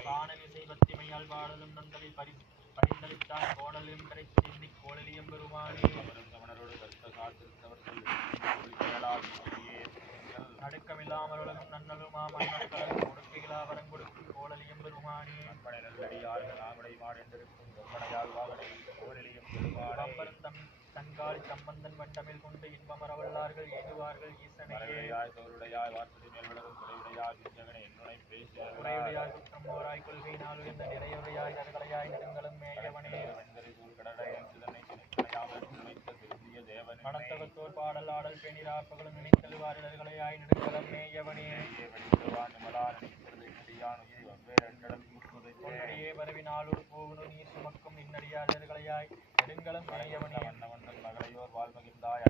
காணலிசை பத்திமையால் பாடலும் நந்தலை பரிந்தளித்தான் கோடலும் கரைத்தெண்ணி கோடலியம் பெருமானே நடுக்கமில்லாமல் உலகம் நன்னலுமா மன்னர்களும் கொடுக்கைகளா வரம் கொடுக்கும் கோடலியம் பெருமானே தன்காலி சம்பந்தன் வண்டமில் கொண்டு இன்பமரவல்லார்கள் எய்துவார்கள் ஈசனையாய் குற்றம் ஓராய் கொள்கை நாள் உயர்ந்த நிறையுடையாய் நடுகளையாய் நெடுங்கலம் மேயவனே மனத்தகத்தோர் பாடல் ஆடல் பெணிராப்பகளும் நினைத்தல்வார் இடர்களையாய் நெடுங்கலம் மேயவனே பொன்னடியே பரவினாலூர் போகுனு நீர் சுமக்கும் நின்னடியார் இடர்களையாய் நெடுங்கலம் மேயவனே மகளையோர் வாழ்மகிழ்ந்தாய்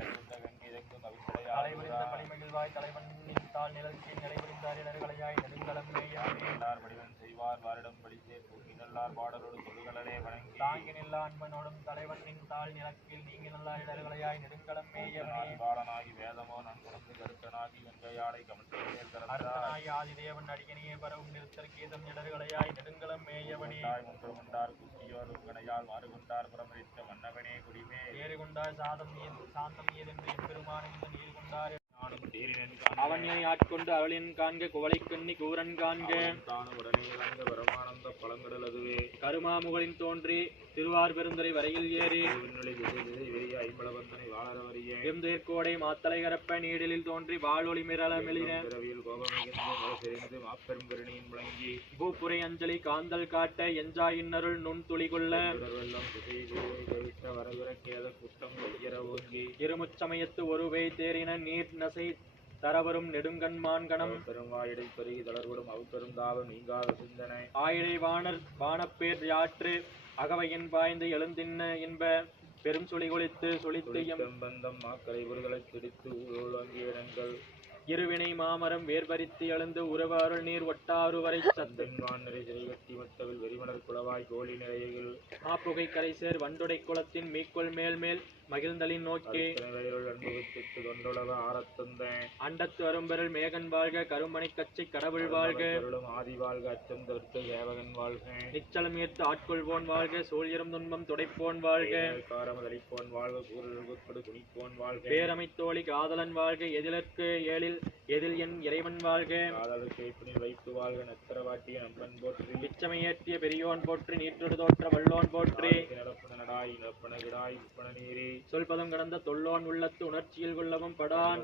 அலைபுரிந்த பணிமகிழ்வாய் தலைவனின் தாழ் நிலத்தில் நிலைபுரிந்தார் இடர்களையாய் நெடுங்கலம் மேயவனே வடிவன் செய்வார் வாரிடம் படித்தேர் தூங்கி நல்லார் பாடலோடு தொழுகளே வணங்கி தாங்கி நில்லா அன்பனோடும் தலைவனின் தாழ் நிலத்தில் நீங்கி நல்லார் இடர்களையாய் நெடுங்கலம் மேயவனே பாலனாகி வேதமோ நான் குழந்தை கருத்தனாகி வெங்கையாடை கமர்த்தனாகி ஆதிதேவன் அடியனையே பரவும் நிறுத்தர் கீதம் இடர்களையாய் நெடுங்கலம் மேயவனே முன்று கொண்டார் குட்டியோர் உங்கனையால் மாறுகொண்டார் புறமரித்த மன்னவனே குடிமே ஏறு கொண்டார் சாந்தம் ஏதென்று எம்பெருமான் இந்த நீர் கொண்டார் அவனை ஆட்கொண்டு அவளின் காண்க குவளை கண்ணி கூரன் காண்க உடனே பரமானந்த பழங்கடல் அதுவே கருமாமுகளின் தோன்றி திருவார் பெருந்துறை வரையில் ஏறி ஐம்பளவந்தனை வாழறவரிய எம்தேற்கோடை மாத்தலை கரப்ப நீடலில் தோன்றி வாழொளி மிரளமெளின கோபமிகுந்து மாப்பெரும் பெருணியின் முழங்கி பூப்புரை அஞ்சலி காந்தல் காட்ட எஞ்சா இன்னருள் நுண் துளி கொள்ள வரவிறக்கேத குற்றம் ஓங்கி இருமுச்சமயத்து ஒருவை தேறின நீர் நசை தரவரும் நெடுங்கண்மான்கணம் பெருங்காயிடை பெருகி தளர்விடும் அவுப்பெருந்தாவும் நீங்காத சிந்தனை ஆயிடை வானப்பேர் யாற்று அகவையின் பாய்ந்து எழுந்தின்ன என்ப பெரும் சுழி கொளித்து சுழித்து எம்பந்தம் மாக்கரை விடுதலை பிடித்து ஊழங்கிடங்கள் இருவினை மாமரம் வேர்பரித்து எழுந்து உறவாருள் நீர் ஒட்டாறு வரை சத்தன்வான் நிறை சிறைகட்டி மத்தவில் வெறிமலர் குளவாய் கோழி நிறையில் ஆப்புகை கரைசேர் வண்டுடை குளத்தின் மீக்கொள் மேல் மேல் மகிழ்ந்தலின் நோக்கி அனுபவித்து தொண்டுலக ஆரத்தந்தேன் அண்டத்து அரும்பெருள் மேகன் வாழ்க கருமணி கச்சை கடவுள் வாழ்க ஆதி வாழ்க அச்சம் தவிர்த்து சேவகன் வாழ்க நிச்சலம் ஏற்று ஆட்கொள்வோன் வாழ்க சூழியரும் துன்பம் துடைப்போன் வாழ்க காரமதளிப்போன் வாழ்க கூறுபடு குனிப்போன் வாழ்க பேரமைத்தோழி காதலன் வாழ்க எதிலற்கு எதில் என் இறைவன் வாழ்க காதலுக்கு வைத்து வாழ்க நத்திரவாட்டிய நம்பன் போற்றி பிச்சமையேற்றிய பெரியோன் போற்றி நீற்றொடு தோற்ற வல்லோன் போற்றி நடப்பனடாய் நடப்பன கிடாய் உப்பன நீரி சொல்பதம் கடந்த தொல்லோன் உள்ளத்து உணர்ச்சியில் கொள்ளவும் படான்